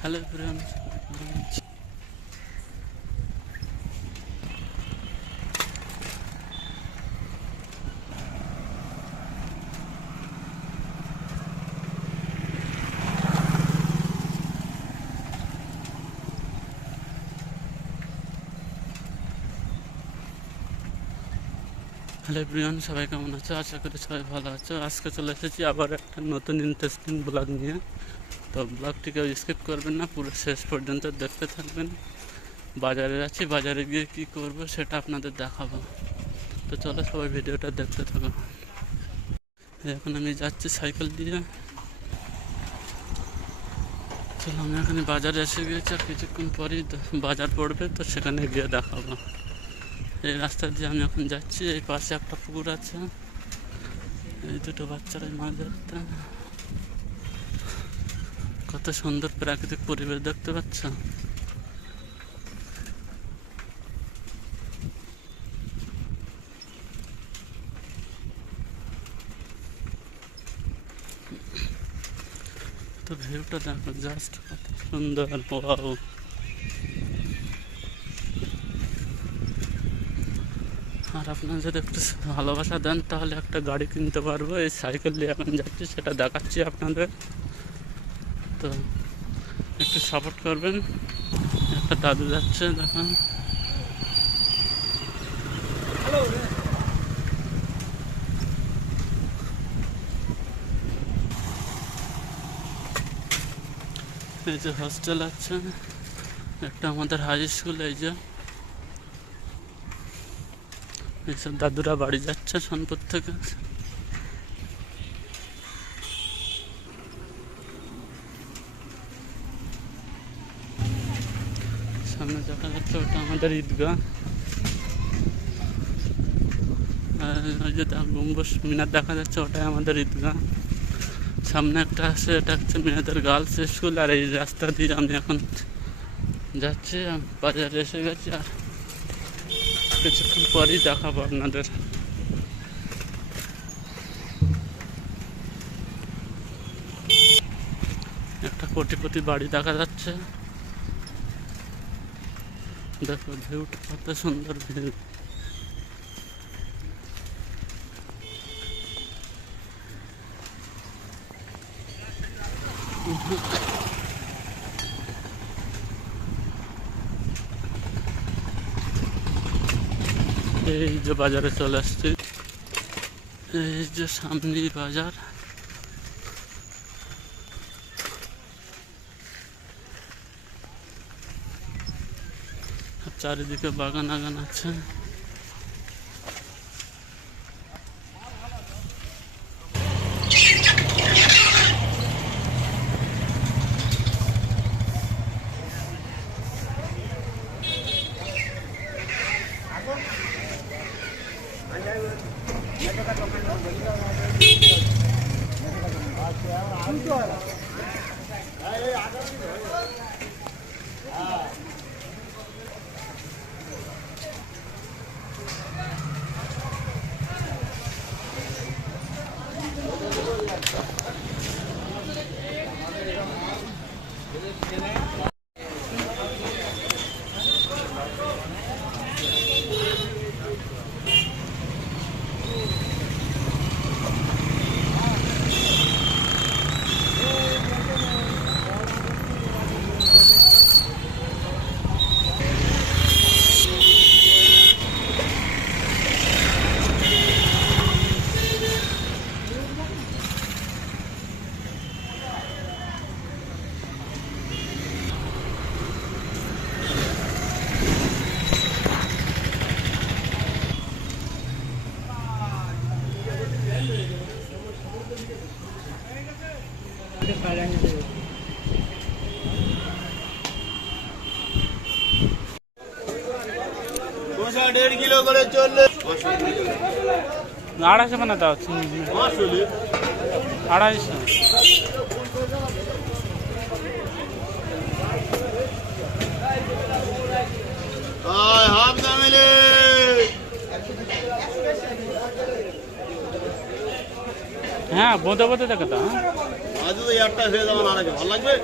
Hello everyone, সবাই কেমন আছো? আশা করি সবাই ভালো আছো। আজকে চলে এসেছি আবার একটা নতুন ইন্টারেস্টিং ব্লগ নিয়ে। তো ব্লগটি কেউ স্কিপ করবেন না, পুরো শেষ পর্যন্ত দেখতে থাকবেন। বাজারে আছি, বাজারে গিয়ে কি করব সেটা আপনাদের দেখাবো। তো চলো সবাই ভিডিওটা দেখতে থাকো। এখন আমি যাচ্ছি সাইকেল দিয়ে। চলো, আমি এখানে বাজারে এসে গিয়েছি, আর কিছুক্ষণ পরই বাজার পড়বে, তো সেখানে গিয়ে দেখাবো। এই রাস্তা দিয়ে আমি এখন যাচ্ছি। এই পাশে একটা পুকুর আছে, এই দুটো বাচ্চারা মাছ ধরতে। কত সুন্দর প্রাকৃতিক পরিবেশ দেখতে পাচ্ছ। তো ভিউটা দেখো, জাস্ট কত সুন্দর। ওয়াও, আর আপনারা যদি একটু ভালোবাসা দেন তাহলে একটা গাড়ি কিনতে পারবো। এই সাইকেল নিয়ে এখন যাচ্ছি, সেটা দেখাচ্ছি আপনাদের। তো একটু সাপোর্ট করবেন। একটা দাদু যাচ্ছে, দেখুন। এই যে হস্টেল আছে একটা, আমাদের হাই স্কুল। এই যে এইসব দাদুরা বাড়ি যাচ্ছে সোনপুর থেকে। সামনে দেখা যাচ্ছে ওটা আমাদের ঈদগাহ। ওই যে গম্বুজ মিনার দেখা যাচ্ছে, ওটাই আমাদের ঈদগাহ। সামনে একটা আছে, এটা হচ্ছে মেয়েদের গার্লস স্কুল। আর এই রাস্তা দিয়ে আমি এখন যাচ্ছি, বাজারে এসে গেছি। আর কিছুক্ষণ পরই দেখাবো আপনাদের। একটা কোটিপতি বাড়ি দেখা যাচ্ছে, দেখো ভিউটা কত সুন্দর ভিউ। এই যে বাজারে চলে আসছি, এই যে সামনেই বাজার। চারিদিকে বাগান আগান আছে। দেড় কিলো করে চললে 250 বানাতে হচ্ছে, 250। হাফ দামেলে হ্যাঁ, বোঁদে বোঁদে দেখে তো। আজ তো একটা হয়ে যাবে, না ভালো লাগবে।